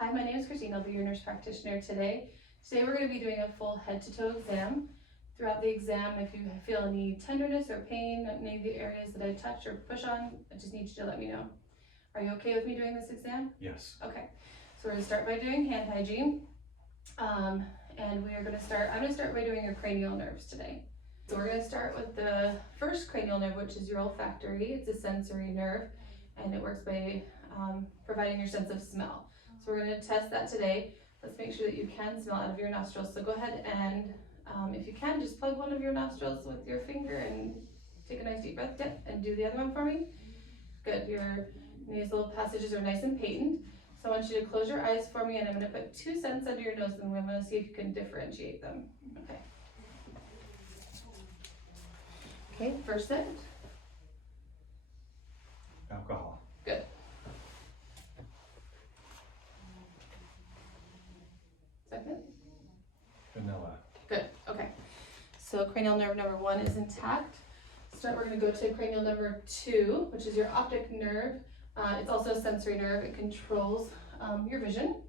Hi, my name is Christine. I'll be your nurse practitioner today. Today we're going to be doing a full head-to-toe exam. Throughout the exam, if you feel any tenderness or pain in any of the areas that I touch or push on, I just need you to let me know. Are you okay with me doing this exam? Yes. Okay. So we're going to start by doing hand hygiene. And we are going to start, I'm going to start by doing your cranial nerves today. So we're going to start with the first cranial nerve, which is your olfactory. It's a sensory nerve, and it works by providing your sense of smell. So we're going to test that today. Let's make sure that you can smell out of your nostrils. So go ahead and, if you can, just plug one of your nostrils with your finger and take a nice deep breath. Yep, and do the other one for me. Good. Your nasal passages are nice and patent. So I want you to close your eyes for me, and I'm going to put 2 scents under your nose, and I'm going to see if you can differentiate them. Okay. Okay, first scent. Alcohol. Good. Second. Vanilla. Good. Okay. So cranial nerve number 1 is intact. We're going to go to cranial number 2, which is your optic nerve. It's also a sensory nerve. It controls your vision.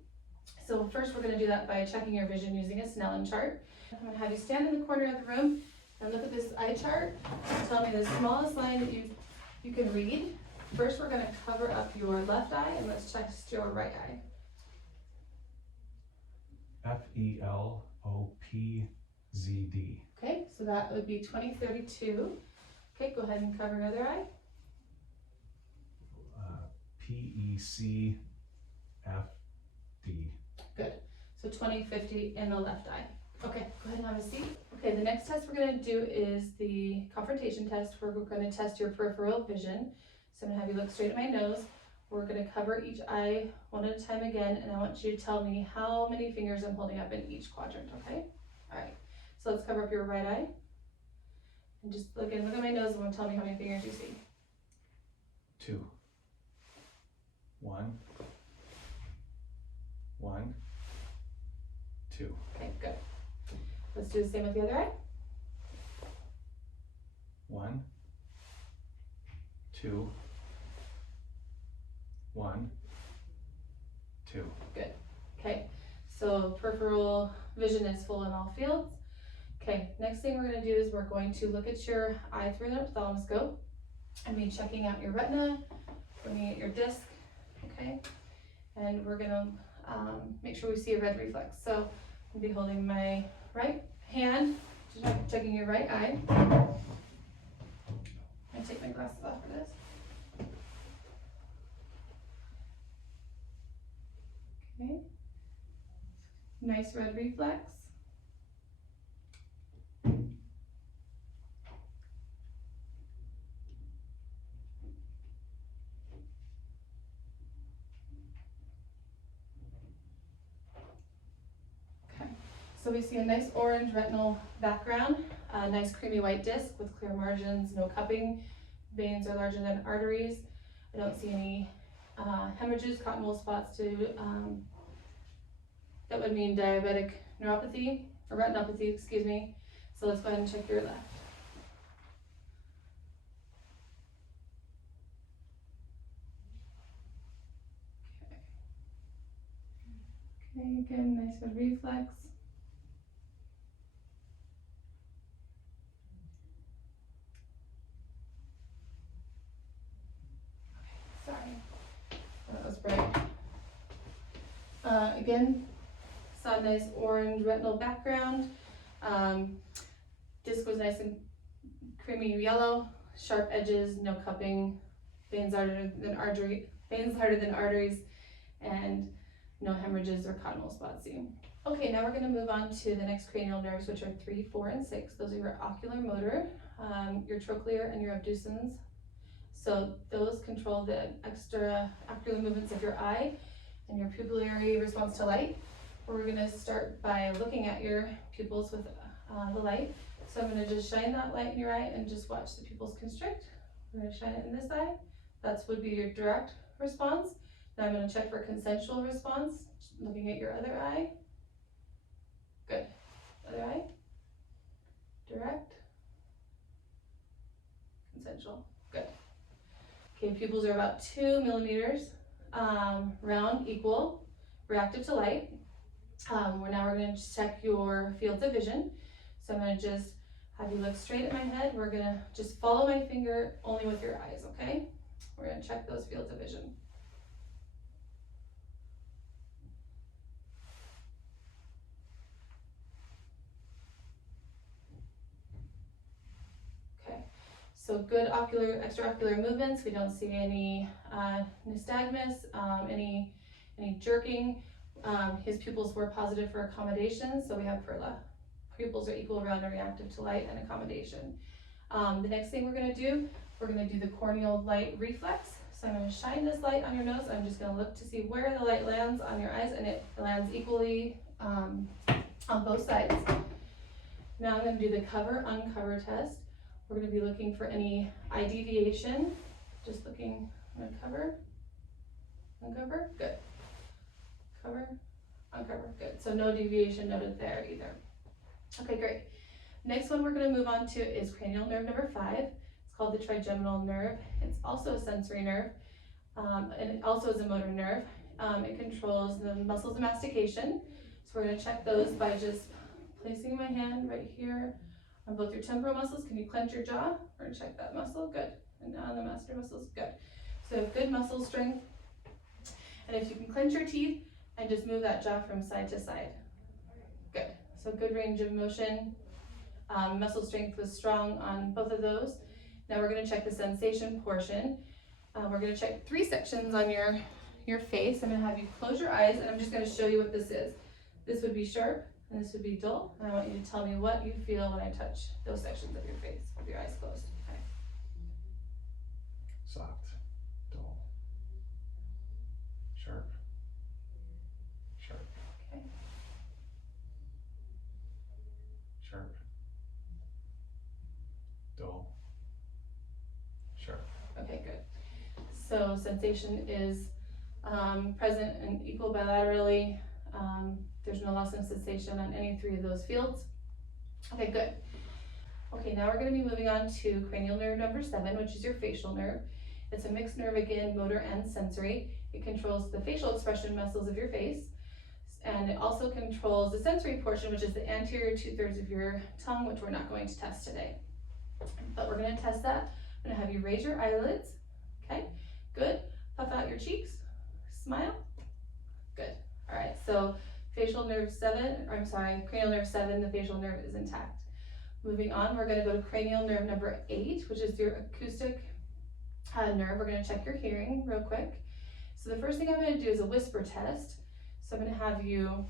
So first we're going to do that by checking your vision using a Snellen chart. I'm going to have you stand in the corner of the room and look at this eye chart and tell me the smallest line that you can read. First we're going to cover up your left eye, and let's test your right eye. FELOPZD. Okay, so that would be 2032. Okay, go ahead and cover your other eye. PECFD. Good. So 2050 in the left eye. Okay, go ahead and have a seat. Okay, the next test we're going to do is the confrontation test, where we're going to test your peripheral vision. So I'm going to have you look straight at my nose. We're going to cover each eye one at a time again, and I want you to tell me how many fingers I'm holding up in each quadrant, okay? All right, so let's cover up your right eye. And just look at my nose and tell me how many fingers you see. 2. 1. 1. 2. Okay, good. Let's do the same with the other eye. 1. 2. 1. 2. Good. Okay, so peripheral vision is full in all fields. Okay, next thing we're going to do is we're going to look at your eye through an ophthalmoscope. I mean, checking out your retina, looking at your disc, okay? And we're going to make sure we see a red reflex. So I'll be holding my right hand, checking your right eye. I take my glasses off for this. Okay. Nice red reflex. So we see a nice orange retinal background, a nice creamy white disc with clear margins, no cupping. Veins are larger than arteries. I don't see any hemorrhages, cotton wool spots that would mean diabetic neuropathy, or retinopathy, excuse me. So let's go ahead and check your left. Okay, again, nice red reflex. That was bright. Again, saw a nice orange retinal background. Disc was nice and creamy yellow, sharp edges, no cupping, veins harder than arteries, and no hemorrhages or cotton wool spots seen. Okay, now we're going to move on to the next cranial nerves, which are 3, 4, and 6. Those are your ocular motor, your trochlear, and your abducens. So those control the extraocular movements of your eye and your pupillary response to light. We're going to start by looking at your pupils with the light. So I'm going to just shine that light in your eye and just watch the pupils constrict. We're going to shine it in this eye. That would be your direct response. Now I'm going to check for consensual response, looking at your other eye. Good. Other eye. Direct. Consensual. Good. Okay, pupils are about 2 millimeters round, equal, reactive to light. We're going to check your field of vision. So I'm going to just have you look straight at my head. We're going to just follow my finger only with your eyes, okay? We're going to check those fields of vision. Okay, so good extraocular movements. We don't see any nystagmus, any jerking. His pupils were positive for accommodation, so we have PERLA. Pupils are equal, round, and reactive to light and accommodation. The next thing we're going to do, we're going to do the corneal light reflex. So I'm going to shine this light on your nose. I'm just going to look to see where the light lands on your eyes, and it lands equally on both sides. Now I'm going to do the cover-uncover test. We're going to be looking for any eye deviation. Just looking, I'm going to cover, uncover, good. Cover, uncover, good. So no deviation noted there either. Okay, great. Next one we're going to move on to is cranial nerve number 5. It's called the trigeminal nerve. It's also a sensory nerve, and it also is a motor nerve. It controls the muscles of mastication. So we're going to check those by just placing my hand right here on both your temporal muscles. Can you clench your jaw? We're going to check that muscle, good. And on the masseter muscles, good. So good muscle strength. And if you can clench your teeth and just move that jaw from side to side. Good. So good range of motion. Muscle strength was strong on both of those. Now we're going to check the sensation portion. We're going to check 3 sections on your face. I'm going to have you close your eyes, and I'm just going to show you what this is. This would be sharp, and this would be dull. And I want you to tell me what you feel when I touch those sections of your face with your eyes closed. Okay. Soft, dull, sharp, sharp, Okay. sharp, dull, sharp. Okay, good. So sensation is present and equal bilaterally. There's no loss of sensation on any 3 of those fields. Okay, good. Okay, now we're going to be moving on to cranial nerve number 7, which is your facial nerve. It's a mixed nerve, again, motor and sensory. It controls the facial expression muscles of your face, and it also controls the sensory portion, which is the anterior 2/3 of your tongue, which we're not going to test today. But we're going to test that. I'm going to have you raise your eyelids. Okay, good. Puff out your cheeks. Smile. Good. All right, so cranial nerve 7, the facial nerve is intact. Moving on, we're going to go to cranial nerve number 8, which is your acoustic nerve. We're going to check your hearing real quick. So the first thing I'm going to do is a whisper test. So we're going to have you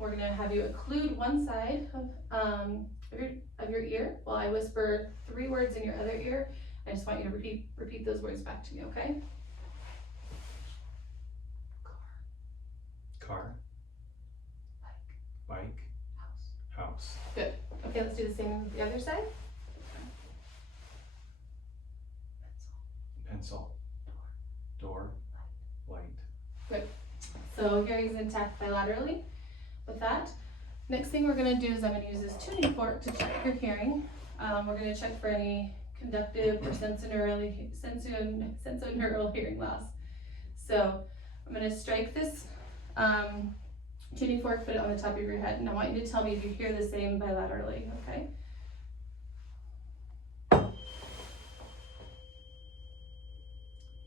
occlude one side of your ear while I whisper 3 words in your other ear. I just want you to repeat those words back to me, okay? Car, bike, house. Good. Okay, let's do the same with the other side. Pencil, door, light. So hearing is intact bilaterally. With that, next thing we're going to do is I'm going to use this tuning fork to check your hearing. We're going to check for any conductive or sensorineural hearing loss. So I'm going to strike this tuning fork, put it on the top of your head, and I want you to tell me if you hear the same bilaterally, okay?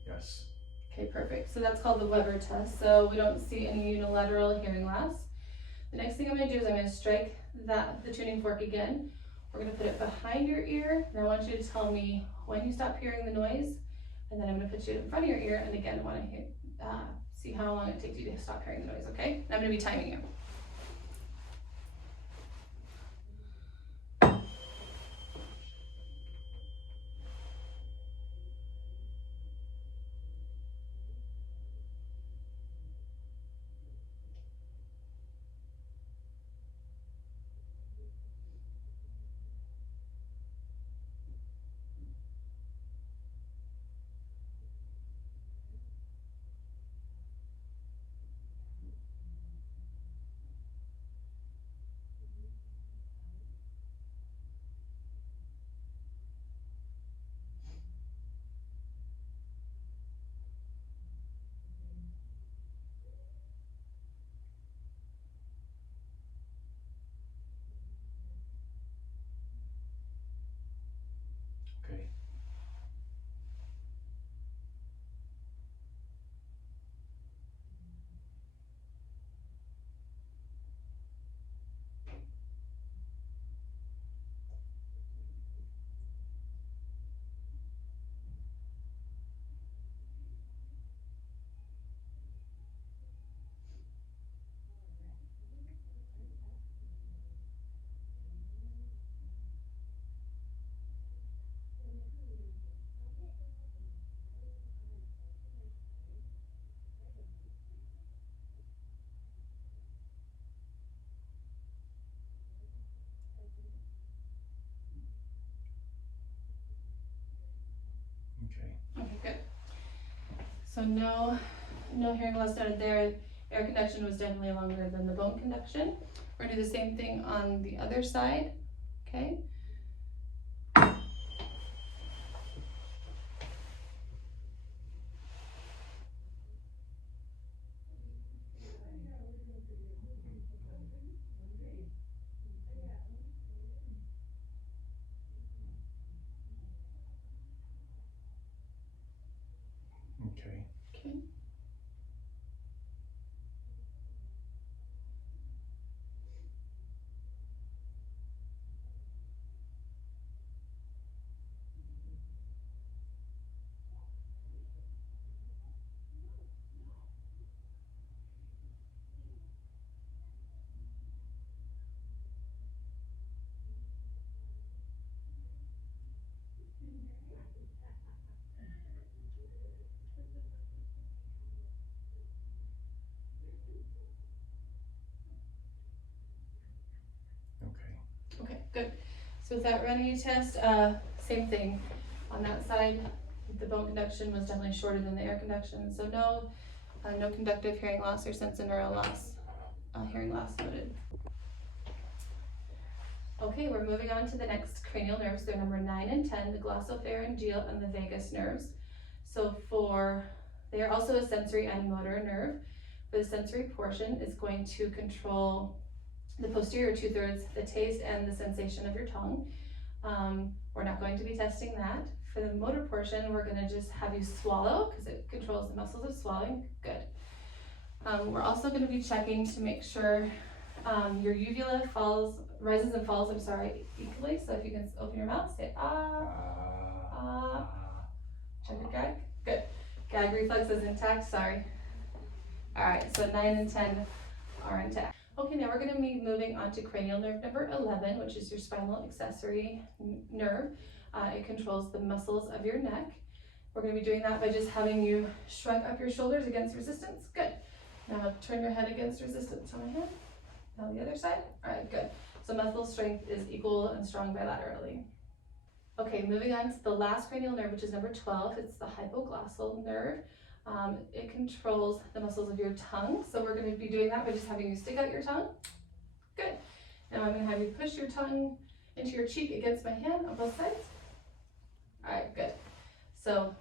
Yes. Okay, perfect. So that's called the Weber test. So we don't see any unilateral hearing loss. The next thing I'm going to do is I'm going to strike the tuning fork again. We're going to put it behind your ear, and I want you to tell me when you stop hearing the noise, and then I'm going to put you in front of your ear, and again, I want to see how long it takes you to stop hearing the noise, okay? And I'm going to be timing you. Okay, good. So no hearing loss noted there. Air conduction was definitely longer than the bone conduction. We're gonna do the same thing on the other side, okay? Okay. Okay. Okay. Okay, good. So with that running test, same thing. On that side, the bone conduction was definitely shorter than the air conduction, so no conductive hearing loss or sensorineural loss, hearing loss noted. Okay, we're moving on to the next cranial nerves. They're number 9 and 10, the glossopharyngeal and the vagus nerves. So they are also a sensory and motor nerve. For the sensory portion, it's going to control the posterior 2/3, the taste and the sensation of your tongue. We're not going to be testing that. For the motor portion, we're going to just have you swallow because it controls the muscles of swallowing. Good. We're also going to be checking to make sure your uvula rises and falls, equally. So if you can open your mouth, say ah. Check your gag. Good. Gag reflex is intact, sorry. Alright, so 9 and 10 are intact. Okay, now we're going to be moving on to cranial nerve number 11, which is your spinal accessory nerve. It controls the muscles of your neck. We're going to be doing that by just having you shrug up your shoulders against resistance. Good. Now turn your head against resistance on my hand. Now the other side. Alright, good. So muscle strength is equal and strong bilaterally. Okay, moving on to the last cranial nerve, which is number 12. It's the hypoglossal nerve. It controls the muscles of your tongue. So we're going to be doing that by just having you stick out your tongue. Good. Now I'm going to have you push your tongue into your cheek against my hand on both sides. Alright, good. So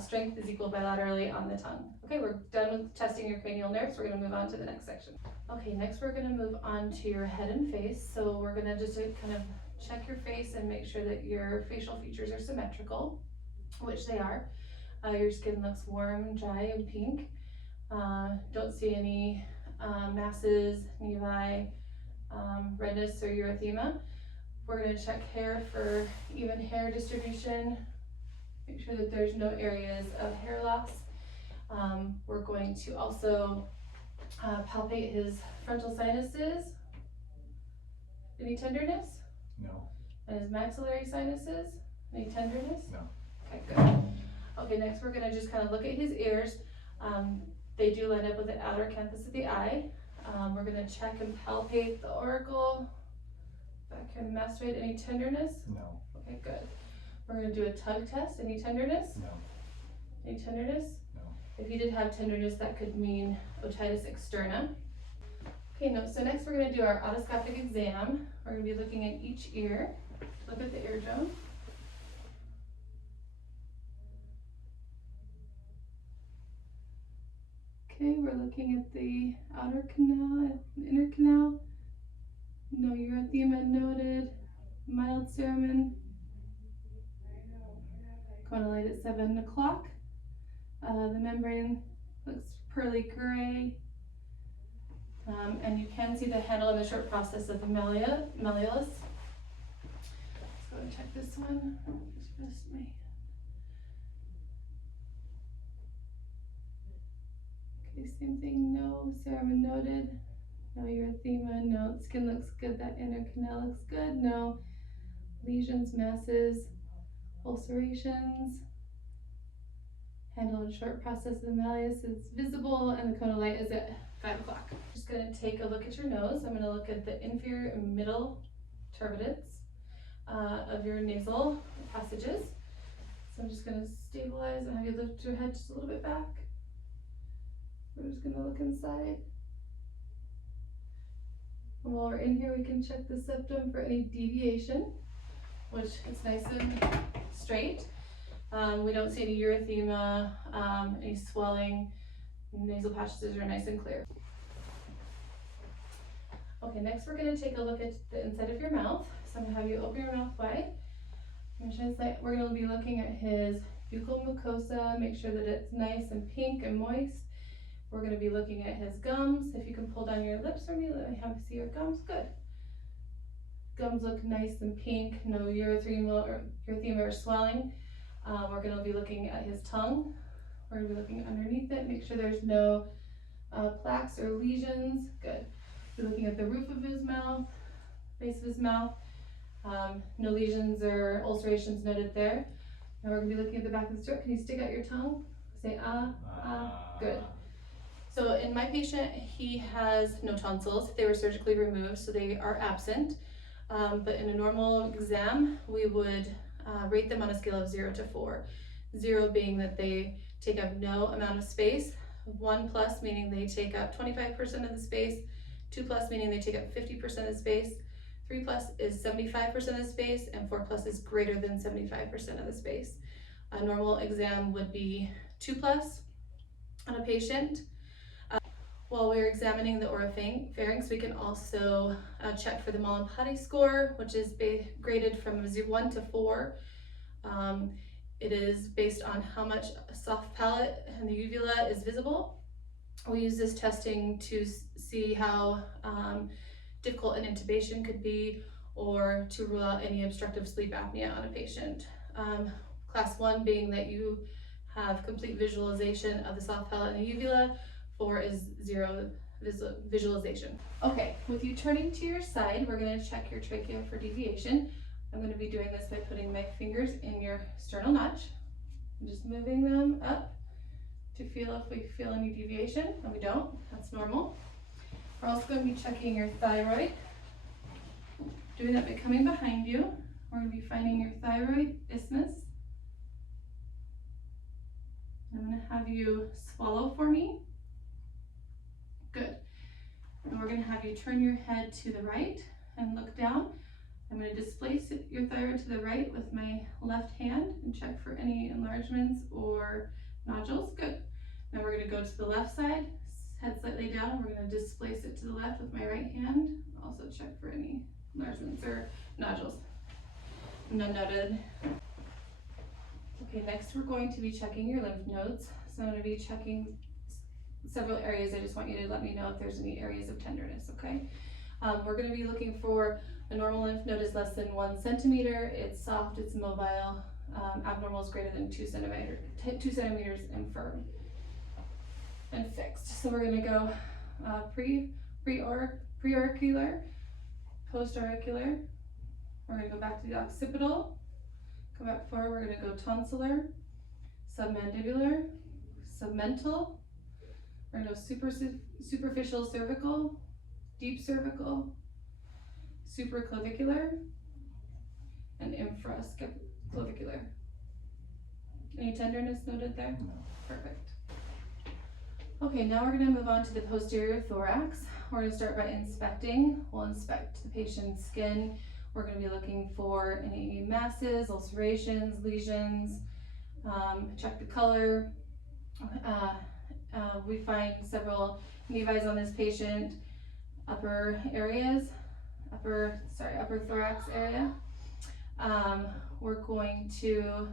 strength is equal bilaterally on the tongue. Okay, we're done with testing your cranial nerves. We're going to move on to the next section. Okay, next we're going to move on to your head and face. So we're going to just kind of check your face and make sure that your facial features are symmetrical, which they are. Your skin looks warm, dry, and pink. Don't see any masses, nevi, redness, or erythema. We're going to check hair for even hair distribution. Make sure that there's no areas of hair loss. We're going to also palpate his frontal sinuses. Any tenderness? No. And his maxillary sinuses? Any tenderness? No. Okay, good. Okay, next we're going to just kind of look at his ears. They do line up with the outer canthus of the eye. We're going to check and palpate the auricle. Back here in the mastoid. Any tenderness? No. Okay, good. We're going to do a tug test. Any tenderness? No. Any tenderness? No. If you did have tenderness, that could mean otitis externa. Okay, no, so next we're going to do our otoscopic exam. We're going to be looking at each ear. Look at the eardrum. Okay, we're looking at the outer canal, inner canal. No erythema noted. Mild cerumen. Conolite at 7 o'clock. The membrane looks pearly gray. And you can see the handle and the short process of the malleolus. Let's go and check this one. Just missed me. Okay, same thing, no cerumen noted, no erythema, no, skin looks good, that inner canal looks good, no lesions, masses, ulcerations. Handle and short process of the malleus is visible, and the conolite is at 5 o'clock. Just going to take a look at your nose. I'm going to look at the inferior and middle turbinates of your nasal passages. So I'm just gonna stabilize and have you lift your head just a little bit back. We're just gonna look inside. And while we're in here, we can check the septum for any deviation, which is nice and straight. We don't see any erythema, any swelling. Nasal passages are nice and clear. Okay, next we're gonna take a look at the inside of your mouth. So I'm gonna have you open your mouth wide. We're gonna be looking at his buccal mucosa, make sure that it's nice and pink and moist. We're gonna be looking at his gums. If you can pull down your lips for me, let me see your gums. Good. Gums look nice and pink, no erythema or swelling. We're gonna be looking at his tongue. We're gonna be looking underneath it, make sure there's no plaques or lesions. Good. We're looking at the roof of his mouth, base of his mouth. No lesions or ulcerations noted there. Now we're gonna be looking at the back of his throat. Can you stick out your tongue? Say good. So in my patient, he has no tonsils. They were surgically removed, so they are absent. But in a normal exam, we would rate them on a scale of 0 to 4. 0 being that they take up no amount of space, 1 plus meaning they take up 25% of the space, 2 plus meaning they take up 50% of the space, 3 plus is 75% of the space, and 4 plus is greater than 75% of the space. A normal exam would be 2 plus on a patient. While we're examining the oropharynx, we can also check for the Mallampati score, which is graded from 1 to 4. It is based on how much soft palate and the uvula is visible. We use this testing to see how difficult an intubation could be, or to rule out any obstructive sleep apnea on a patient. Class 1 being that you have complete visualization of the soft palate and the uvula. 4 is 0 visualization. Okay, with you turning to your side, we're going to check your trachea for deviation. I'm going to be doing this by putting my fingers in your sternal notch. I'm just moving them up to feel if we feel any deviation, and we don't. That's normal. We're also going to be checking your thyroid. Doing that by coming behind you. We're going to be finding your thyroid isthmus. I'm going to have you swallow for me. Good. And we're going to have you turn your head to the right and look down. I'm going to displace your thyroid to the right with my left hand and check for any enlargements or nodules. Good. Now we're going to go to the left side, head slightly down. We're going to displace it to the left with my right hand. Also check for any enlargements or nodules. None noted. Okay, next we're going to be checking your lymph nodes. So I'm going to be checking several areas. I just want you to let me know if there's any areas of tenderness, okay? We're going to be looking for a normal lymph node is less than 1 centimeter. It's soft, it's mobile. Abnormal is greater than 2 centimeters and firm and fixed. So we're going to go preauricular, postauricular. We're going to go back to the occipital. Come back forward. We're going to go tonsillar, submandibular, submental. We're going to go superficial cervical, deep cervical, supraclavicular, and infraclavicular. Any tenderness noted there? No. Perfect. Okay, now we're going to move on to the posterior thorax. We're going to start by inspecting. We'll inspect the patient's skin. We're going to be looking for any masses, ulcerations, lesions, check the color. We find several nevis on this patient, upper thorax area. We're going to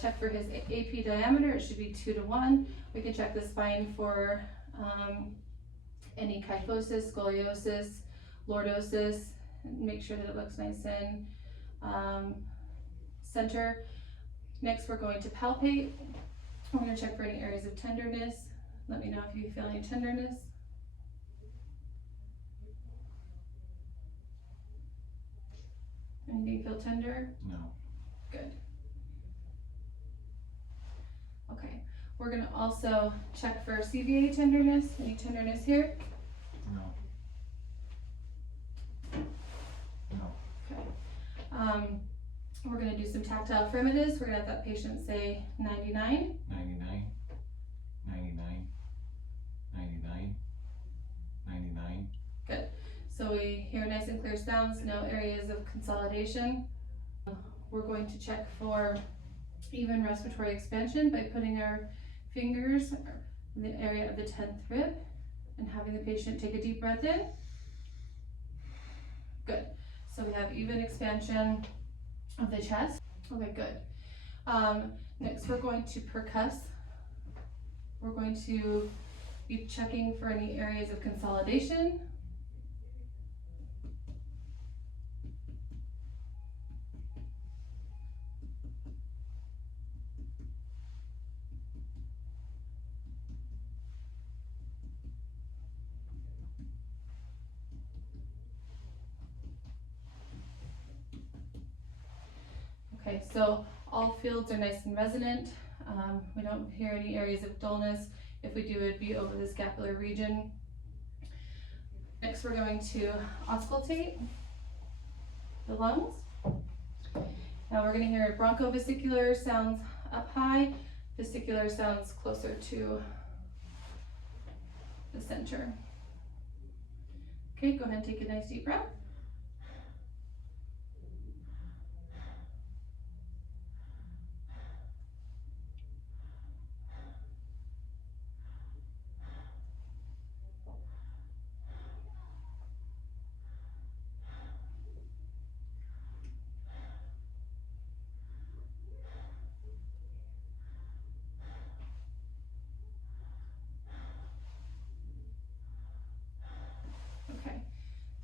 check for his AP diameter. It should be 2 to 1. We can check the spine for any kyphosis, scoliosis, lordosis, make sure that it looks nice and center. Next, we're going to palpate. We're going to check for any areas of tenderness. Let me know if you feel any tenderness. Anything feel tender? No. Good. Okay, we're going to also check for CVA tenderness. Any tenderness here? No. No. Okay. We're gonna do some tactile affirmatives. We're gonna have that patient say 99. 99, 99, 99, 99. So we hear nice and clear sounds, no areas of consolidation. We're going to check for even respiratory expansion by putting our fingers in the area of the 10th rib and having the patient take a deep breath in. Good. So we have even expansion of the chest. Okay, good. Next we're going to percuss. We're going to be checking for any areas of consolidation. Okay, so all fields are nice and resonant. We don't hear any areas of dullness. If we do, it'd be over the scapular region. Next, we're going to auscultate the lungs. Now we're going to hear bronchovesicular sounds up high, vesicular sounds closer to the center. Okay, go ahead and take a nice deep breath.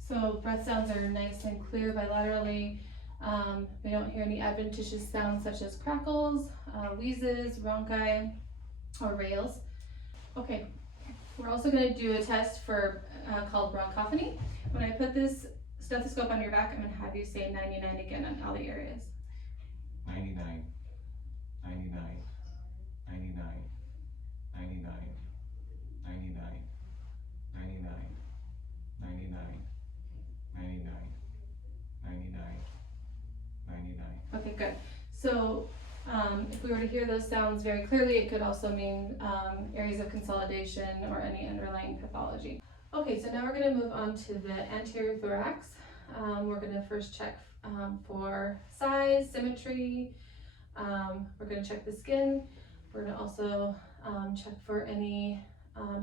So breath sounds are nice and clear bilaterally. We don't hear any adventitious sounds such as crackles, wheezes, rhonchi, or rales. Okay, we're also going to do a test for called bronchophony. When I put this stethoscope on your back, I'm going to have you say 99 again on all the areas. 99, 99, 99, 99, 99, 99, 99, 99, 99, 99. Okay, good. So if we were to hear those sounds very clearly, it could also mean areas of consolidation or any underlying pathology. Okay, so now we're going to move on to the anterior thorax. We're going to first check for size, symmetry. We're going to check the skin. We're going to also check for any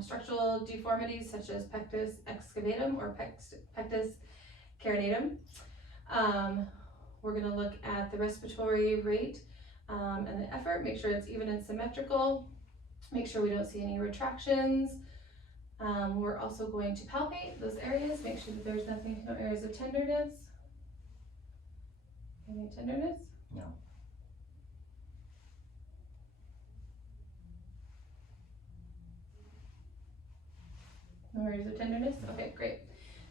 structural deformities such as pectus excavatum or pectus carinatum. We're going to look at the respiratory rate and the effort, make sure it's even and symmetrical, make sure we don't see any retractions. We're also going to palpate those areas, make sure that there's no areas of tenderness. Any tenderness? No. No areas of tenderness? Okay, great.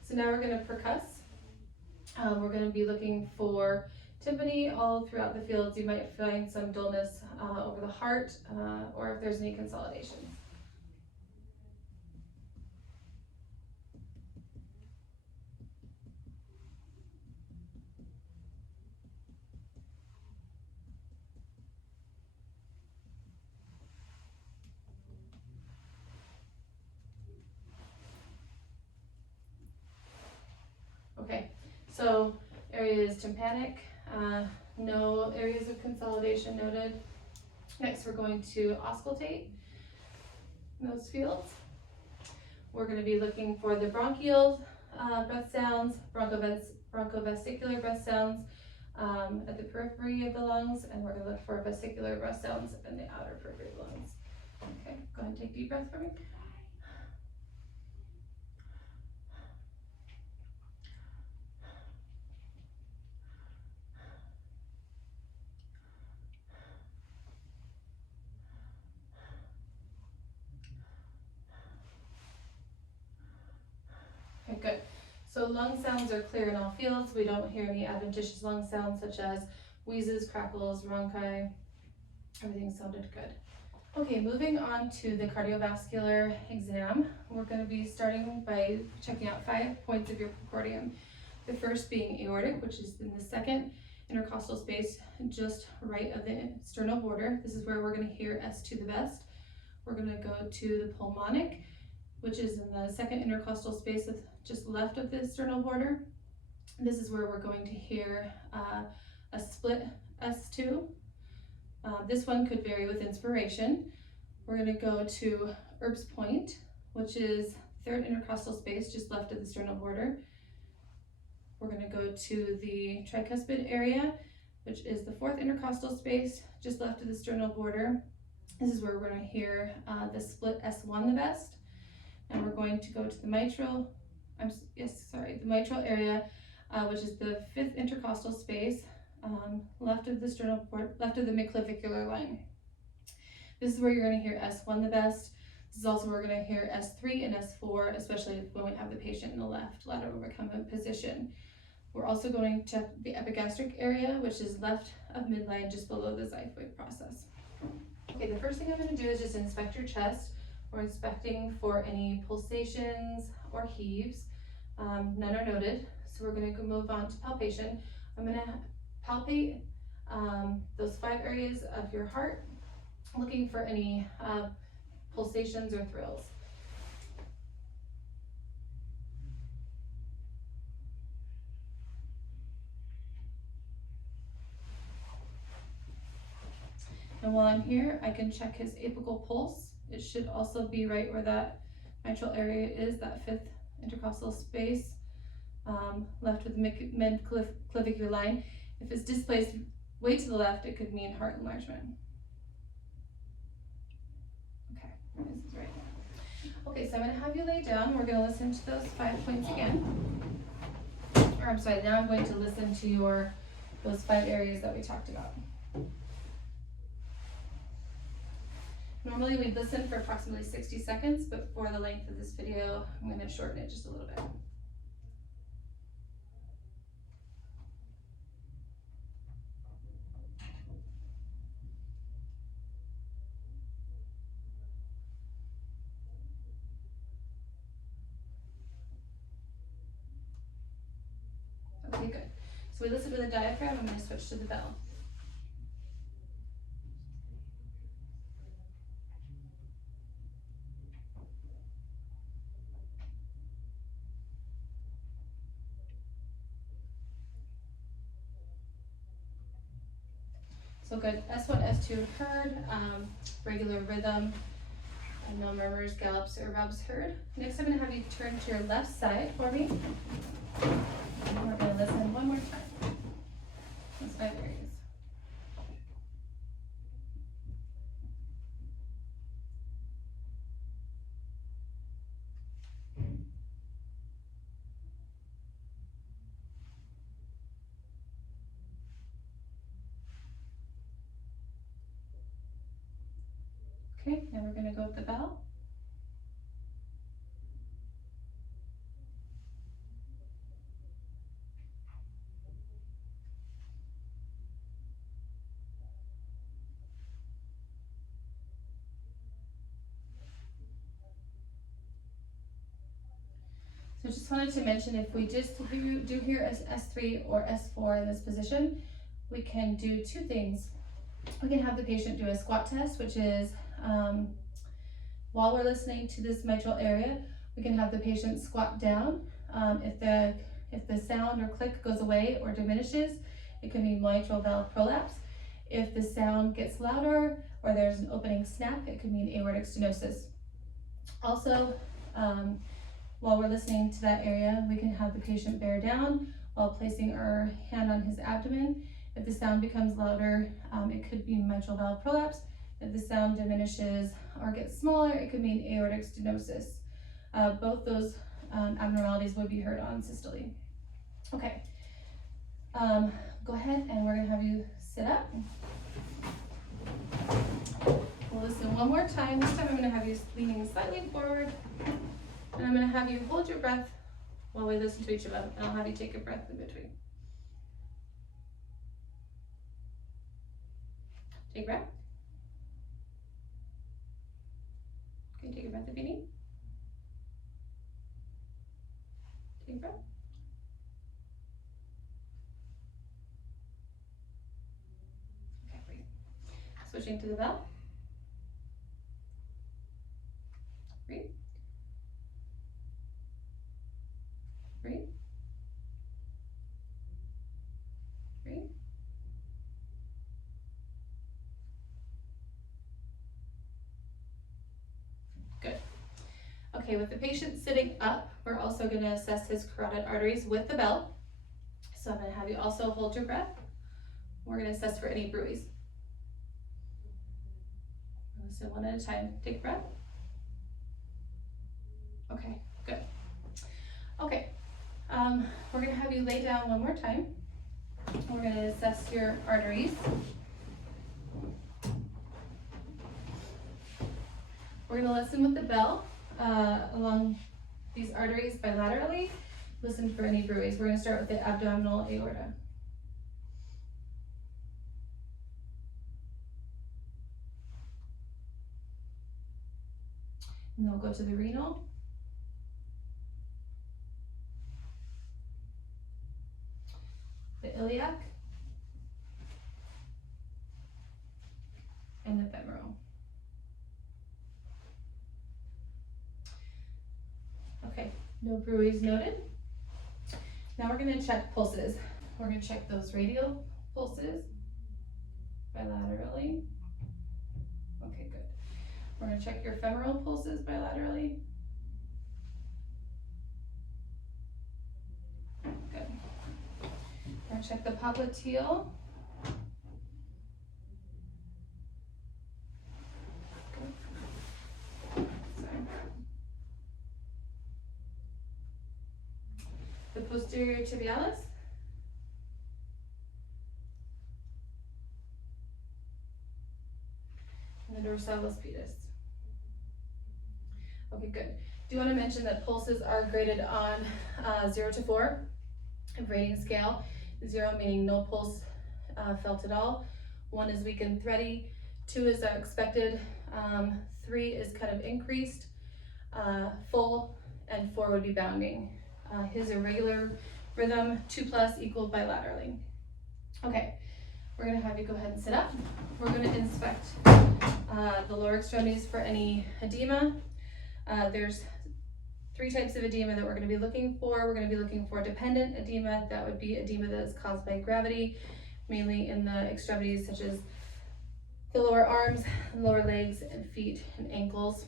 So now we're going to percuss. We're going to be looking for tympani all throughout the fields. You might find some dullness over the heart or if there's any consolidation. Okay, so areas tympanic, no areas of consolidation noted. Next, we're going to auscultate those fields. We're going to be looking for the bronchial breath sounds, bronchovesicular breath sounds at the periphery of the lungs, and we're going to look for vesicular breath sounds in the outer periphery of the lungs. Okay, go ahead and take a deep breath for me. Okay, good. So lung sounds are clear in all fields. We don't hear any adventitious lung sounds such as wheezes, crackles, rhonchi. Everything sounded good. Okay, moving on to the cardiovascular exam. We're going to be starting by checking out 5 points of your precordium. The first being aortic, which is in the second intercostal space just right of the sternal border. This is where we're going to hear S2 the best. We're going to go to the pulmonic, which is in the second intercostal space just left of the sternal border. This is where we're going to hear a split S2. This one could vary with inspiration. We're going to go to Erb's point, which is third intercostal space just left of the sternal border. We're going to go to the tricuspid area, which is the fourth intercostal space just left of the sternal border. This is where we're going to hear the split S1 the best. And we're going to go to the mitral, the mitral area, which is the fifth intercostal space, left of the sternal port, left of the midclavicular line. This is where you're going to hear S1 the best. This is also where we're going to hear S3 and S4, especially when we have the patient in the left lateral recumbent position. We're also going to check the epigastric area, which is left of midline just below the xiphoid process. Okay, the first thing I'm going to do is just inspect your chest. We're inspecting for any pulsations or heaves. None are noted, so we're going to move on to palpation. I'm going to palpate those 5 areas of your heart, looking for any pulsations or thrills. And while I'm here, I can check his apical pulse. It should also be right where that mitral area is, that fifth intercostal space, left with the midclavicular line. If it's displaced way to the left, it could mean heart enlargement. Okay, this is right. Okay, so I'm gonna have you lay down. We're gonna listen to those 5 points again. Or I'm sorry, now I'm going to listen to those 5 areas that we talked about. Normally we'd listen for approximately 60 seconds, but for the length of this video, I'm going to shorten it just a little bit. Okay, good. So we listened to the diaphragm. I'm going to switch to the bell. So good, S1, S2 heard, regular rhythm, no murmurs, gallops, or rubs heard. Next I'm going to have you turn to your left side for me. And we're going to listen one more time. Those 5 areas. Okay, now we're going to go with the bell. So just wanted to mention, if we just do hear S3 or S4 in this position, we can do 2 things. We can have the patient do a squat test, which is while we're listening to this mitral area, we can have the patient squat down. If the sound or click goes away or diminishes, it can be mitral valve prolapse. If the sound gets louder or there's an opening snap, it could mean aortic stenosis. Also, while we're listening to that area, we can have the patient bear down while placing our hand on his abdomen. If the sound becomes louder, it could be mitral valve prolapse. If the sound diminishes or gets smaller, it could mean aortic stenosis. Both those abnormalities would be heard on systole. Okay, go ahead and we're gonna have you sit up. We'll listen one more time. This time I'm gonna have you leaning slightly forward, and I'm gonna have you hold your breath while we listen to each of them, and I'll have you take a breath in between. Take a breath. Okay, take a breath if you need. Take a breath. Switching to the bell. Breathe. Breathe. Breathe. Good. Okay, with the patient sitting up, we're also going to assess his carotid arteries with the bell. So I'm going to have you also hold your breath. We're going to assess for any bruits. So one at a time. Take a breath. Okay, good. Okay, we're going to have you lay down one more time. We're going to assess your arteries. We're going to listen with the bell along these arteries bilaterally. Listen for any bruits. We're going to start with the abdominal aorta. And then we'll go to the renal. The iliac. And the femoral. Okay, no bruits noted. Now we're going to check pulses. We're going to check those radial pulses bilaterally. Okay, good. We're going to check your femoral pulses bilaterally. Good. We're going to check the popliteal. The posterior tibialis. And the dorsalis pedis. Okay, good. Do you want to mention that pulses are graded on 0 to 4 rating scale? 0 meaning no pulse felt at all. 1 is weak and thready. 2 is expected. 3 is kind of increased, full, and 4 would be bounding. His irregular rhythm, 2+ equal bilaterally. Okay, we're going to have you go ahead and sit up. We're going to inspect the lower extremities for any edema. There's 3 types of edema that we're going to be looking for. We're going to be looking for dependent edema. That would be edema that is caused by gravity, mainly in the extremities such as the lower arms, lower legs, and feet and ankles.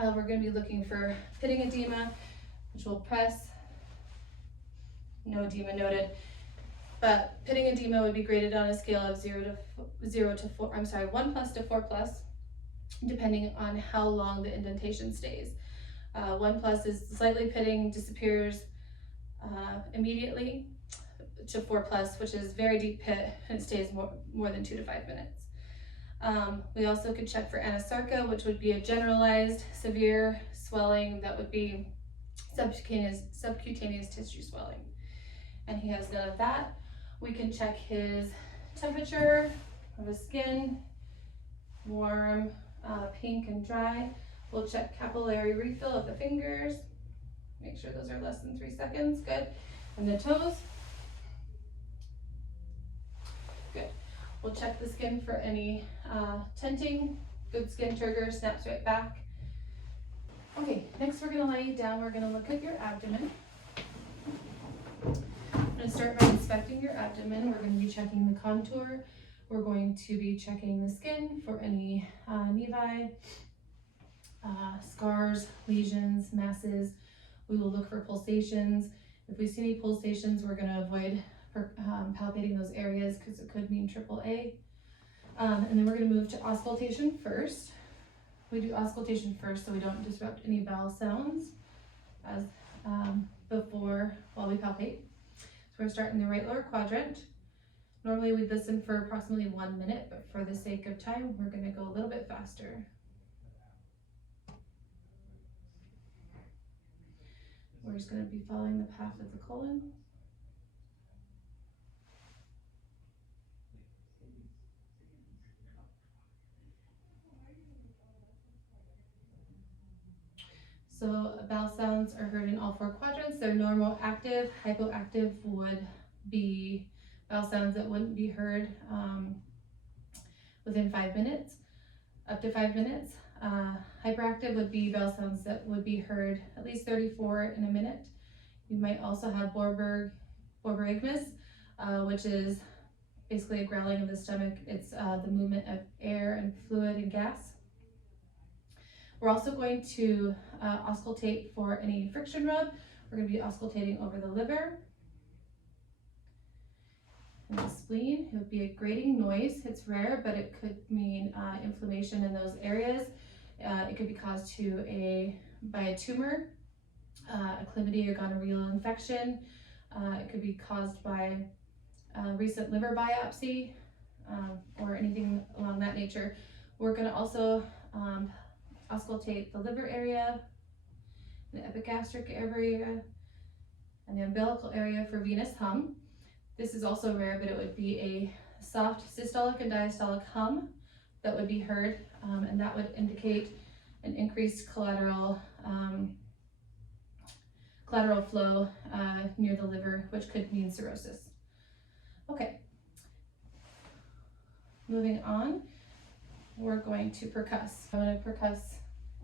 We're going to be looking for pitting edema, which will press. No edema noted. But pitting edema would be graded on a scale of 1+ to 4+, depending on how long the indentation stays. 1+ is slightly pitting, disappears immediately, to 4+, which is very deep pit, and it stays more than 2 to 5 minutes. We also could check for anasarca, which would be a generalized severe swelling that would be subcutaneous tissue swelling. And he has none of that. We can check his temperature of his skin, warm, pink, and dry. We'll check capillary refill of the fingers. Make sure those are less than 3 seconds. Good. And the toes. Good. We'll check the skin for any tenting. Good skin turgor, snaps right back. Okay, next we're going to lay you down. We're going to look at your abdomen. I'm going to start by inspecting your abdomen. We're going to be checking the contour. We're going to be checking the skin for any nevi, scars, lesions, masses. We will look for pulsations. If we see any pulsations, we're going to avoid palpating those areas because it could mean AAA. And then we're going to move to auscultation first. We do auscultation first so we don't disrupt any vowel sounds as before while we palpate. So we're starting the right lower quadrant. Normally we'd listen for approximately 1 minute, but for the sake of time, we're going to go a little bit faster. We're just going to be following the path of the colon. So vowel sounds are heard in all 4 quadrants. They're normal, active. Hypoactive would be vowel sounds that wouldn't be heard within 5 minutes, up to 5 minutes. Hyperactive would be bell sounds that would be heard at least 34 in a minute. You might also have borborygmus, which is basically a growling of the stomach. It's the movement of air and fluid and gas. We're also going to auscultate for any friction rub. We're going to be auscultating over the liver and the spleen. It would be a grating noise. It's rare, but it could mean inflammation in those areas. It could be caused by a tumor, a chlamydia or gonorrheal infection. It could be caused by a recent liver biopsy or anything along that nature. We're going to also auscultate the liver area, the epigastric area, and the umbilical area for venous hum. This is also rare, but it would be a soft systolic and diastolic hum that would be heard, and that would indicate an increased collateral flow near the liver, which could mean cirrhosis. Okay, moving on, we're going to percuss. I'm going to percuss,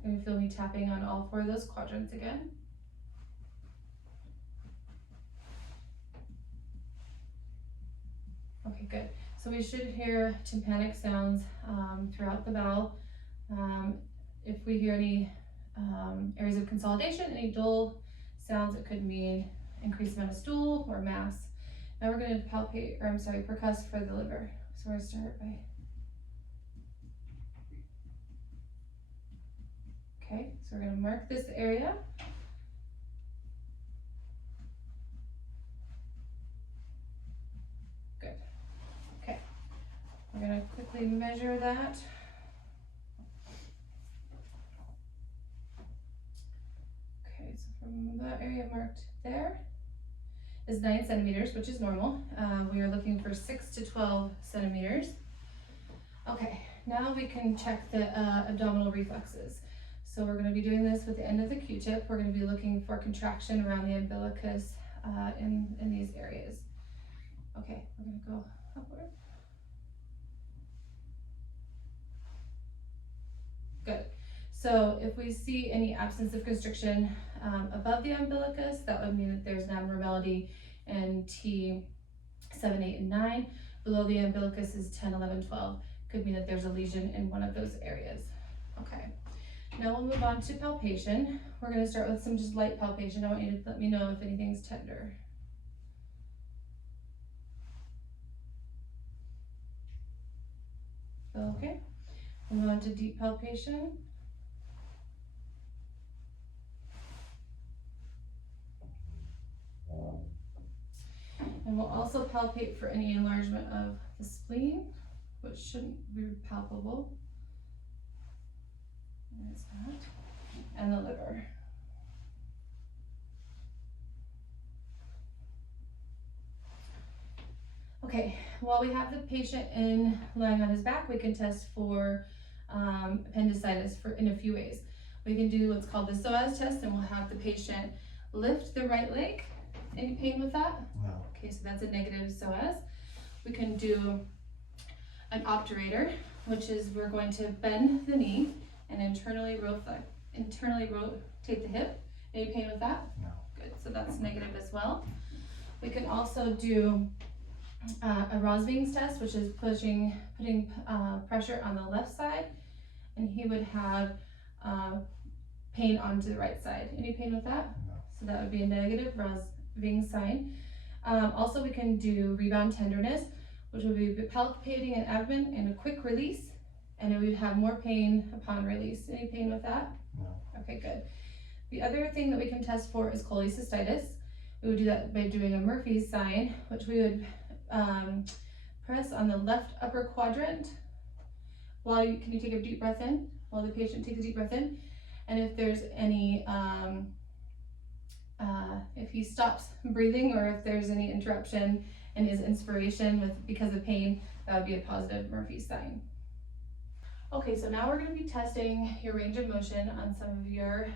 and you feel me tapping on all 4 of those quadrants again. Okay, good. So we should hear tympanic sounds throughout the bowel. If we hear any areas of consolidation, any dull sounds, it could mean increased amount of stool or mass. Now we're going to percuss for the liver. So we're going to start by, okay, so we're going to mark this area. Good. Okay, we're going to quickly measure that. Okay, so from that area marked there is 9 centimeters, which is normal. We are looking for 6 to 12 centimeters. Okay, now we can check the abdominal reflexes. So we're going to be doing this with the end of the Q-tip. We're going to be looking for contraction around the umbilicus in these areas. Okay, we're going to go upward. Good. So if we see any absence of constriction above the umbilicus, that would mean that there's an abnormality in T7, 8, and 9. Below the umbilicus is 10, 11, 12. Could mean that there's a lesion in one of those areas. Okay. Now we'll move on to palpation. We're going to start with some just light palpation. I want you to let me know if anything's tender. Okay. We'll move on to deep palpation. And we'll also palpate for any enlargement of the spleen, which shouldn't be palpable. There's that. And the liver. Okay, while we have the patient lying on his back, we can test for appendicitis in a few ways. We can do what's called the psoas test, and we'll have the patient lift the right leg. Any pain with that? No. Okay, so that's a negative psoas. We can do an obturator, which is we're going to bend the knee and internally rotate the hip. Any pain with that? No. Good, so that's negative as well. We can also do a Rosving's test, which is putting pressure on the left side, and he would have pain onto the right side. Any pain with that? No. So that would be a negative Rosving's sign. Also, we can do rebound tenderness, which would be palpating an abdomen and a quick release, and it would have more pain upon release. Any pain with that? No. Okay, good. The other thing that we can test for is cholecystitis. We would do that by doing a Murphy's sign, which we would press on the left upper quadrant. Can you take a deep breath in? While the patient takes a deep breath in. And if there's any, if he stops breathing or if there's any interruption in his inspiration because of pain, that would be a positive Murphy's sign. Okay, so now we're going to be testing your range of motion on some of your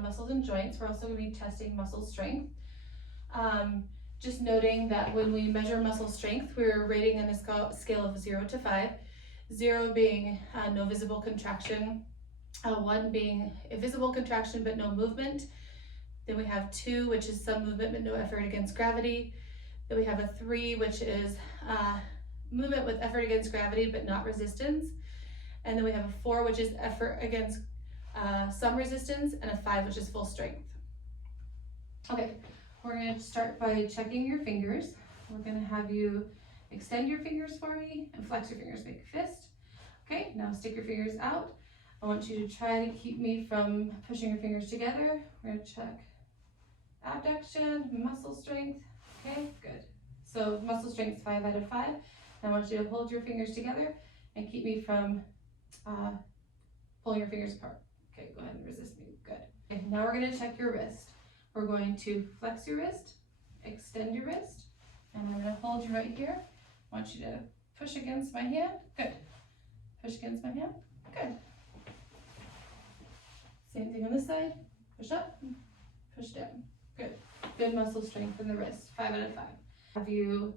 muscles and joints. We're also going to be testing muscle strength. Just noting that when we measure muscle strength, we're rating on a scale of 0 to 5. 0 being no visible contraction, 1 being a visible contraction but no movement. Then we have 2, which is some movement but no effort against gravity. Then we have a 3, which is movement with effort against gravity but not resistance. And then we have a 4, which is effort against some resistance, and a 5, which is full strength. Okay, we're gonna start by checking your fingers. We're gonna have you extend your fingers for me and flex your fingers, make a fist. Okay, now stick your fingers out. I want you to try to keep me from pushing your fingers together. We're gonna check abduction, muscle strength. Okay, good. So muscle strength is 5 out of 5. I want you to hold your fingers together and keep me from pulling your fingers apart. Okay, go ahead and resist me. Good. Okay, now we're gonna check your wrist. We're going to flex your wrist, extend your wrist, and I'm gonna hold you right here. I want you to push against my hand. Good. Push against my hand. Good. Same thing on this side. Push up, push down. Good. Good muscle strength in the wrist. 5 out of 5. Have you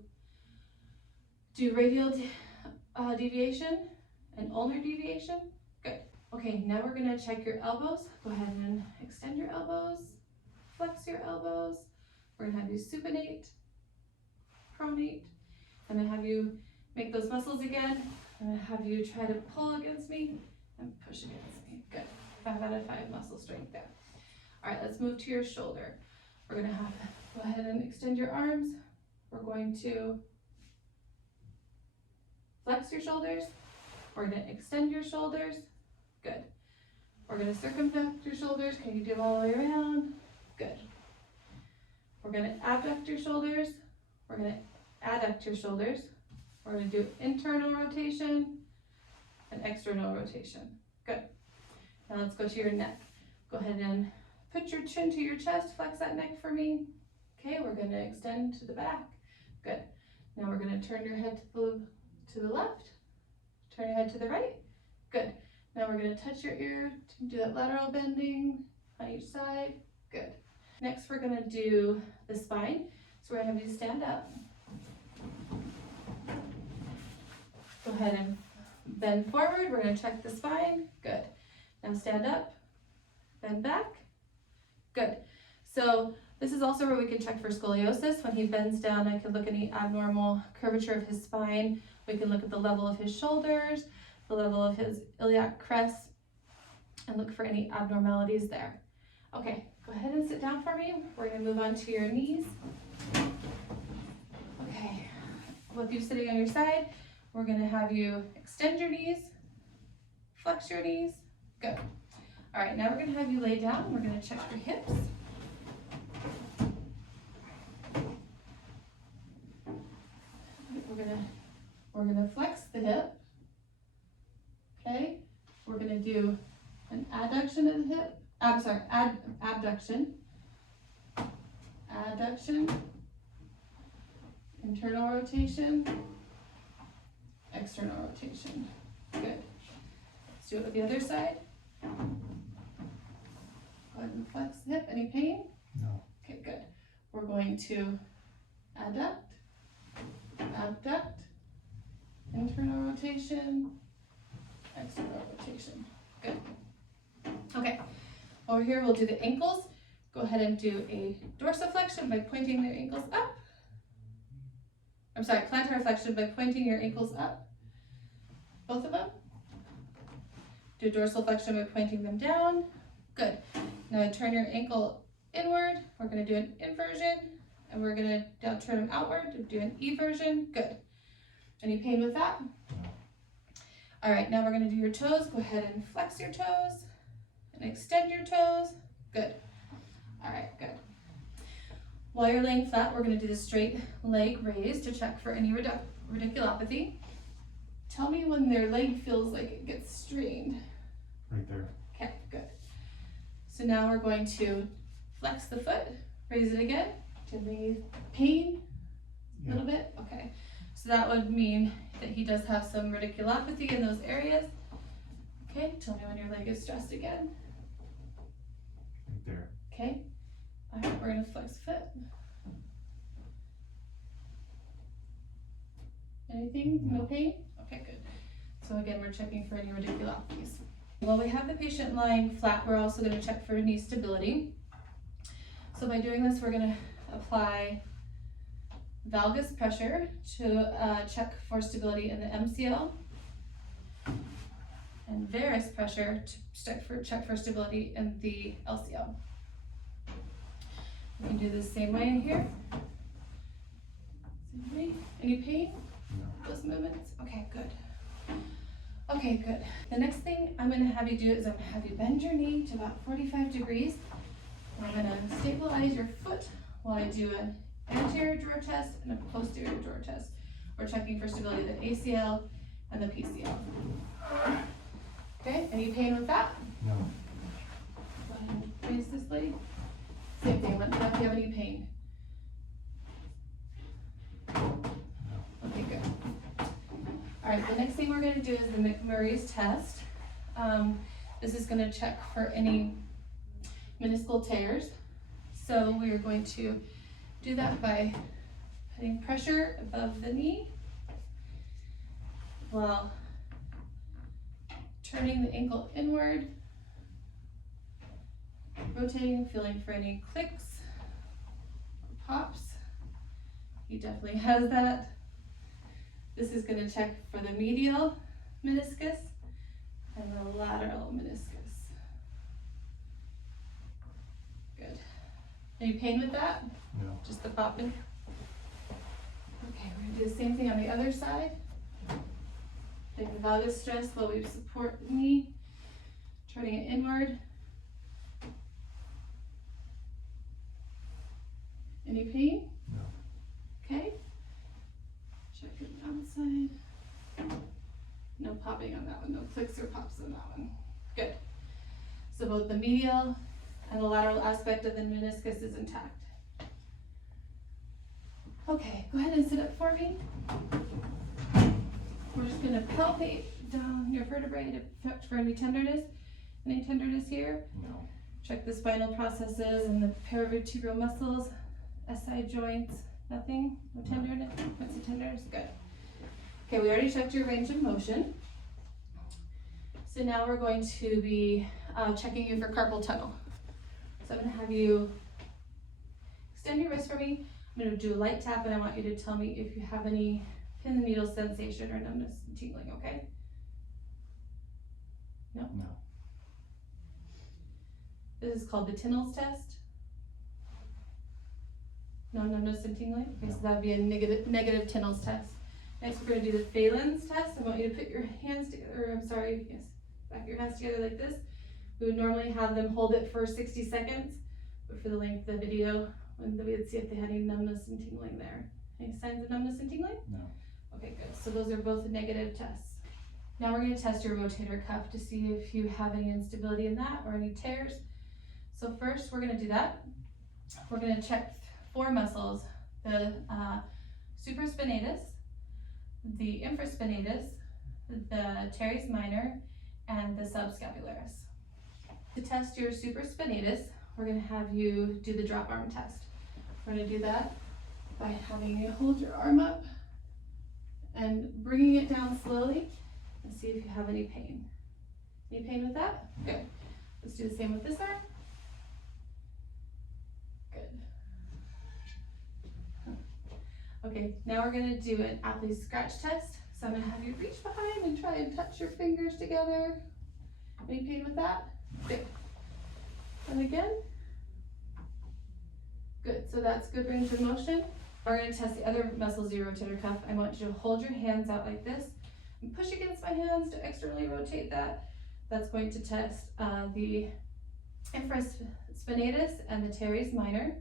do radial deviation and ulnar deviation? Good. Okay, now we're gonna check your elbows. Go ahead and extend your elbows, flex your elbows. We're gonna have you supinate, pronate. I'm gonna have you make those muscles again. I'm gonna have you try to pull against me and push against me. Good. 5 out of 5 muscle strength there. All right, let's move to your shoulder. We're gonna have go ahead and extend your arms. We're going to flex your shoulders. We're gonna extend your shoulders. Good. We're gonna circumflex your shoulders. Can you do it all the way around? Good. We're gonna abduct your shoulders. We're gonna adduct your shoulders. We're gonna do internal rotation and external rotation. Good. Now let's go to your neck. Go ahead and put your chin to your chest. Flex that neck for me. Okay, we're gonna extend to the back. Good. Now we're gonna turn your head to the left. Turn your head to the right. Good. Now we're gonna touch your ear to do that lateral bending on each side. Good. Next we're gonna do the spine. So we're gonna have you stand up. Go ahead and bend forward. We're gonna check the spine. Good. Now stand up, bend back. Good. So this is also where we can check for scoliosis. When he bends down, I can look at any abnormal curvature of his spine. We can look at the level of his shoulders, the level of his iliac crest, and look for any abnormalities there. Okay, go ahead and sit down for me. We're gonna move on to your knees. Okay, with you sitting on your side, we're gonna have you extend your knees, flex your knees. Good. All right, now we're gonna have you lay down. We're gonna check your hips. We're gonna flex the hip. Okay. We're gonna do an adduction of the hip. I'm sorry, abduction. Adduction. Internal rotation. External rotation. Good. Let's do it with the other side. Go ahead and flex the hip. Any pain? No. Okay, good. We're going to adduct, abduct, internal rotation, external rotation. Good. Okay. Over here we'll do the ankles. Go ahead and do a dorsiflexion by pointing your ankles up. I'm sorry, plantar flexion by pointing your ankles up. Both of them. Do dorsal flexion by pointing them down. Good. Now turn your ankle inward. We're going to do an inversion, and we're going to now turn them outward to do an eversion. Good. Any pain with that? All right, now we're going to do your toes. Go ahead and flex your toes and extend your toes. Good. All right, good. While you're laying flat, we're going to do the straight leg raise to check for any radiculopathy. Tell me when their leg feels like it gets strained. Right there. Okay, good. So now we're going to flex the foot, raise it again. Do you have any pain? A little bit? Okay. So that would mean that he does have some radiculopathy in those areas. Okay, tell me when your leg is stressed again. Right there. Okay. All right, we're gonna flex foot. Anything? No pain? Okay, good. So again, we're checking for any radiculopathies. While we have the patient lying flat, we're also going to check for knee stability. So by doing this, we're going to apply valgus pressure to check for stability in the MCL, and varus pressure to check for stability in the LCL. We can do the same way in here. Same way. Any pain? No. Those movements? Okay, good. Okay, good. The next thing I'm going to have you do is I'm going to have you bend your knee to about 45 degrees. And I'm going to stabilize your foot while I do an anterior drawer test and a posterior drawer test. We're checking for stability of the ACL and the PCL. Okay, any pain with that? No. Go ahead and face this lady. Same thing, let me know if you have any pain. Okay, good. All right, the next thing we're gonna do is the McMurray's test. This is gonna check for any meniscal tears. So we are going to do that by putting pressure above the knee while turning the ankle inward, rotating, feeling for any clicks, pops. He definitely has that. This is going to check for the medial meniscus and the lateral meniscus. Good. Any pain with that? No. Just the popping? Okay, we're going to do the same thing on the other side. Take the valgus stress while we support the knee, turning it inward. Any pain? No. Okay. Check it outside. No popping on that one, no clicks or pops on that one. Good. So both the medial and the lateral aspect of the meniscus is intact. Okay, go ahead and sit up for me. We're just gonna palpate down your vertebrae to check for any tenderness. Any tenderness here? No. Check the spinal processes and the paravertebral muscles, SI joints, nothing? No tenderness? What's the tenderness? Good. Okay, we already checked your range of motion. So now we're going to be checking you for carpal tunnel. So I'm gonna have you extend your wrist for me. I'm gonna do a light tap and I want you to tell me if you have any pin and needle sensation or numbness and tingling, okay? No? No. This is called the Tinel's test. No numbness and tingling? Okay, so that would be a negative Tinel's test. Next, we're going to do the Phelan's test. I want you to put your hands together, back your hands together like this. We would normally have them hold it for 60 seconds, but for the length of the video, we would see if they had any numbness and tingling there. Any signs of numbness and tingling? No. Okay, good. So those are both negative tests. Now we're going to test your rotator cuff to see if you have any instability in that or any tears. So first, we're going to do that. We're going to check 4 muscles: the supraspinatus, the infraspinatus, the teres minor, and the subscapularis. To test your supraspinatus, we're going to have you do the drop arm test. We're going to do that by having you hold your arm up and bringing it down slowly and see if you have any pain. Any pain with that? Good. Let's do the same with this arm. Good. Okay, now we're going to do an athlete scratch test. So I'm going to have you reach behind and try and touch your fingers together. Any pain with that? Good. And again. Good, so that's good range of motion. We're going to test the other muscles of your rotator cuff. I want you to hold your hands out like this and push against my hands to externally rotate that. That's going to test the infraspinatus and the teres minor.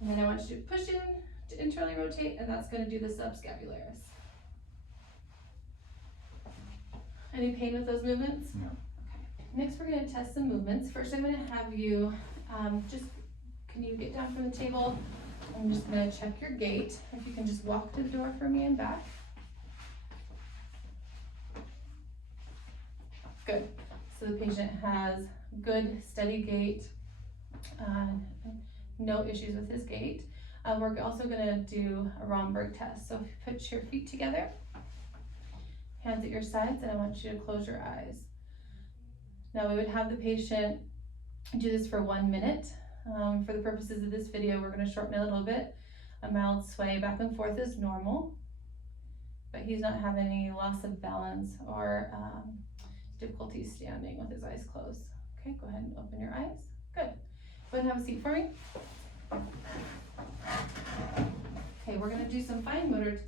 And then I want you to push in to internally rotate, and that's going to do the subscapularis. Any pain with those movements? No. Okay. Next, we're going to test some movements. First, I'm going to have you can you get down from the table? I'm just going to check your gait. If you can just walk to the door for me and back. Good. So the patient has good, steady gait, no issues with his gait. We're also going to do a Romberg test. So if you put your feet together hands at your sides, and I want you to close your eyes. Now we would have the patient do this for 1 minute. For the purposes of this video, we're going to shorten it a little bit. A mild sway back and forth is normal, but he's not having any loss of balance or difficulty standing with his eyes closed. Okay, go ahead and open your eyes. Good. Go ahead and have a seat for me. Okay, we're going to do some fine motor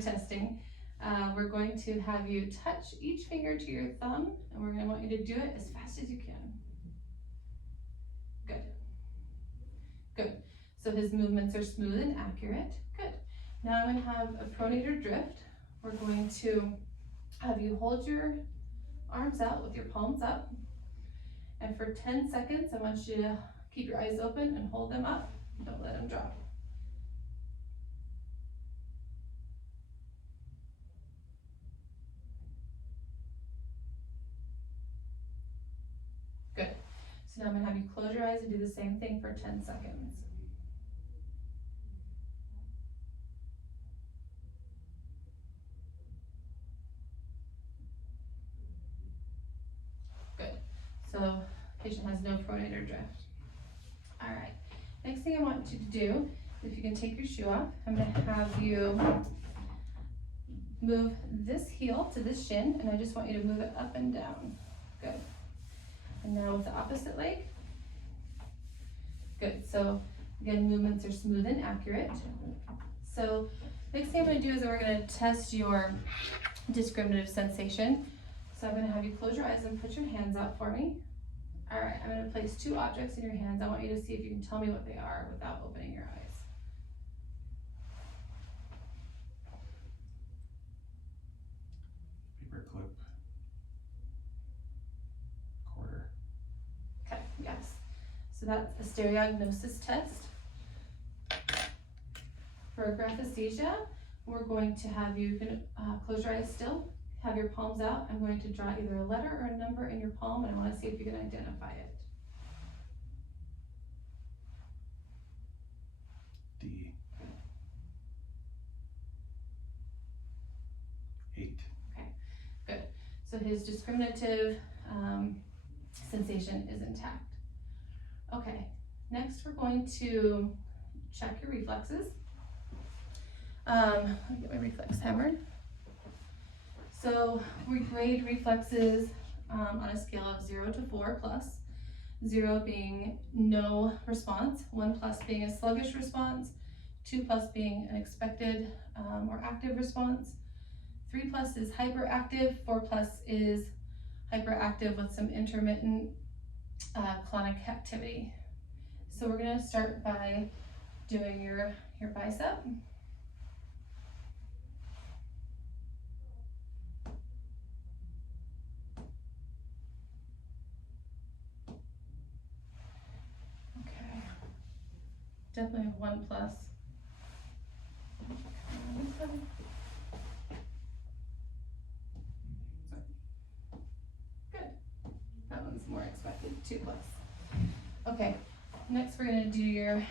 testing. We're going to have you touch each finger to your thumb, and we're going to want you to do it as fast as you can. Good. Good. So his movements are smooth and accurate. Good. Now I'm going to have a pronator drift. We're going to have you hold your arms out with your palms up. And for 10 seconds, I want you to keep your eyes open and hold them up. Don't let them drop. Good. So now I'm going to have you close your eyes and do the same thing for 10 seconds. Good. So patient has no pronator drift. All right. Next thing I want you to do, if you can take your shoe off, I'm going to have you move this heel to this shin, and I just want you to move it up and down. Good. And now with the opposite leg. Good. So again, movements are smooth and accurate. So next thing I'm going to do is we're going to test your discriminative sensation. So I'm going to have you close your eyes and put your hands out for me. All right, I'm going to place 2 objects in your hands. I want you to see if you can tell me what they are without opening your eyes. Paper clip. Quarter. Okay, yes. So that's a stereognosis test. For graphesthesia, we're going to have you close your eyes still, have your palms out. I'm going to draw either a letter or a number in your palm, and I want to see if you can identify it. D. 8. Okay, good. So his discriminative sensation is intact. Okay, next we're going to check your reflexes. Let me get my reflex hammered. So we grade reflexes on a scale of 0 to 4 plus. 0 being no response, 1 plus being a sluggish response, 2 plus being an expected or active response. 3 plus is hyperactive, 4 plus is hyperactive with some intermittent clonic activity. So we're going to start by doing your bicep. Okay, definitely 1 plus. Good. That one's more expected, 2 plus. Okay, next we're going to do your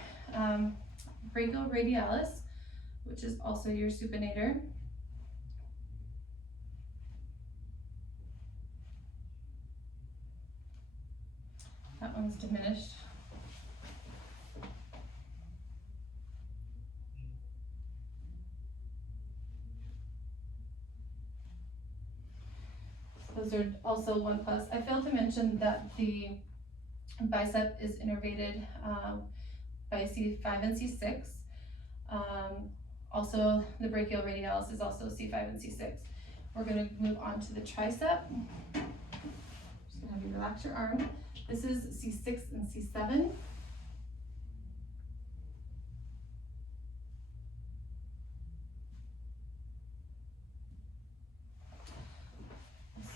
brachioradialis, which is also your supinator. That one's diminished. Those are also 1 plus. I failed to mention that the bicep is innervated by C5 and C6. Also, the brachioradialis is also C5 and C6. We're going to move on to the tricep. Just going to have you relax your arm. This is C6 and C7.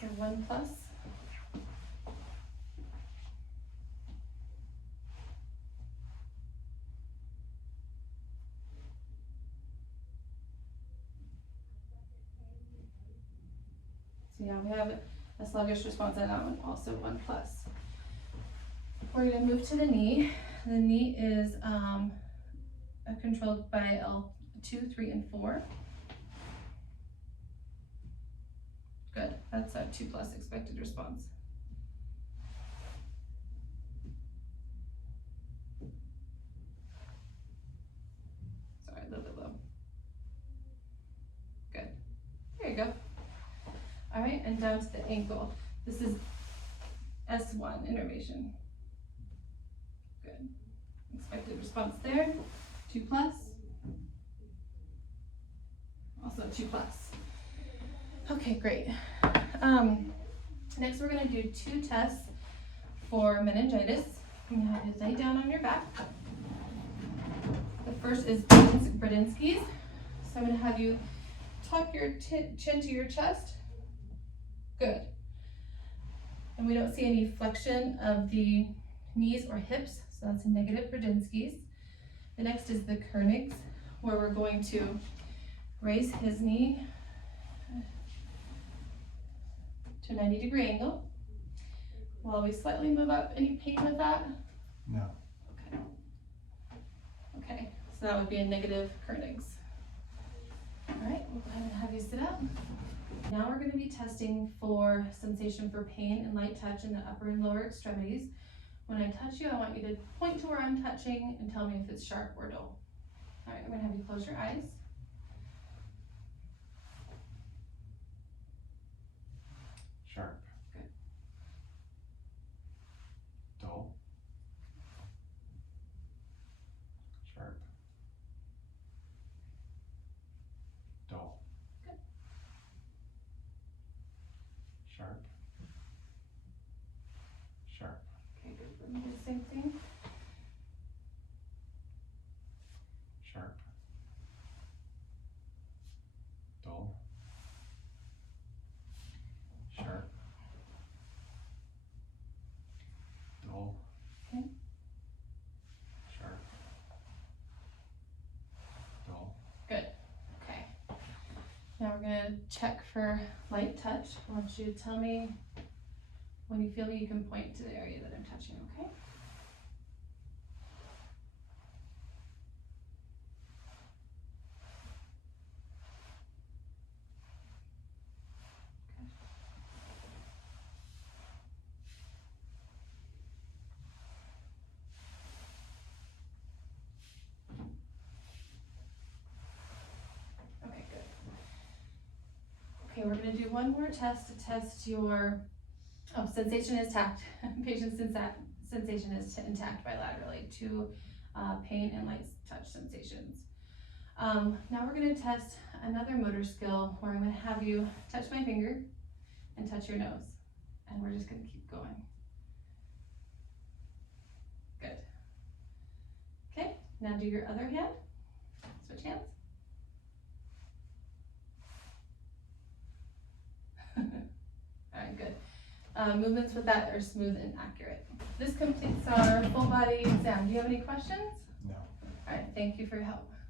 So 1 plus. So yeah, we have a sluggish response on that one, also 1 plus. We're going to move to the knee. The knee is controlled by L2, 3, and 4. Good, that's a 2+ expected response. Sorry, a little bit low. Good, there you go. All right, and down to the ankle. This is S1, innervation. Good, expected response there, 2+. Also 2+. Okay, great. Next we're gonna do 2 tests for meningitis. I'm gonna have you lay down on your back. The first is Brudzinski's. So I'm gonna have you tuck your chin to your chest. Good. And we don't see any flexion of the knees or hips, so that's a negative Brudzinski's. The next is the Koenig's, where we're going to raise his knee to a 90-degree angle. While we slightly move up, any pain with that? No. Okay. Okay, so that would be a negative Koenig's. All right, we'll go ahead and have you sit up. Now we're going to be testing for sensation for pain and light touch in the upper and lower extremities. When I touch you, I want you to point to where I'm touching and tell me if it's sharp or dull. All right, I'm going to have you close your eyes. Sharp. Good. Dull. Sharp. Dull. Good. Sharp. Sharp. Okay, good. Let me do the same thing. Sharp. Dull. Sharp. Dull. Okay. Sharp. Dull. Good. Okay. Now we're going to check for light touch. I want you to tell me when you feel you can point to the area that I'm touching, okay? Okay, good. Okay, we're going to do one more test to test your sensation is intact. Patient's sensation is intact bilaterally to pain and light touch sensations. Now we're going to test another motor skill where I'm going to have you touch my finger and touch your nose. And we're just going to keep going. Good. Okay, now do your other hand. Switch hands. All right, good. Movements with that are smooth and accurate. This completes our full body exam. Do you have any questions? No. All right, thank you for your help.